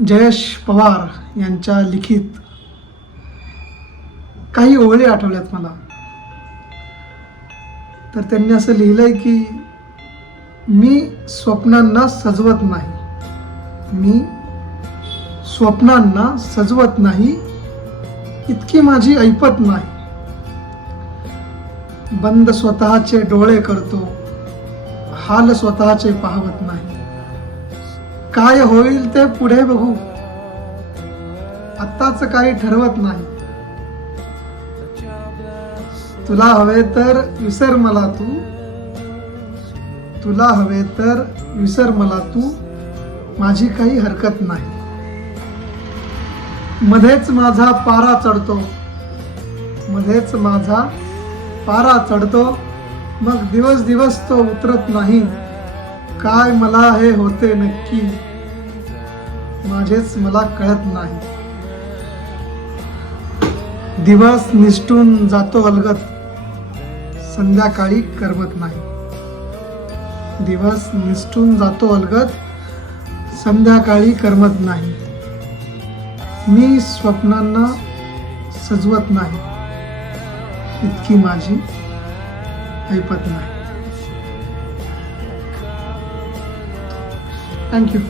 जयेश पवार यांच्या लिखित काही ओळी आठवल्यात मला. तर त्यांनी असं लिहिलंय की मी स्वप्नांना सजवत नाही, मी स्वप्नांना सजवत नाही, इतकी माझी ऐपत नाही. बंद स्वतःचे डोळे करतो, हाल स्वतःचे पाहवत नाही. काय होईल ते पुढे बघू, आत्ताच काही ठरवत नाही. तुला हवे तर विसर मला तू, तुला हवे तर विसर मला तू, माझी काही हरकत नाही. मध्येच माझा पारा चढतो, मध्येच माझा पारा चढतो, मग दिवस दिवस तो उतरत नाही. काय मला हे होते नक्की, माझेच मला कळत नाही. दिवस निसटून जातो अलगद, संध्याकाळी करमत नाही. दिवस निसटून जातो अलगद, संध्याकाळी करमत नाही. मी स्वप्नांना सजवत नाही, इतकी माझी ऐपत नाही. थँक्यू.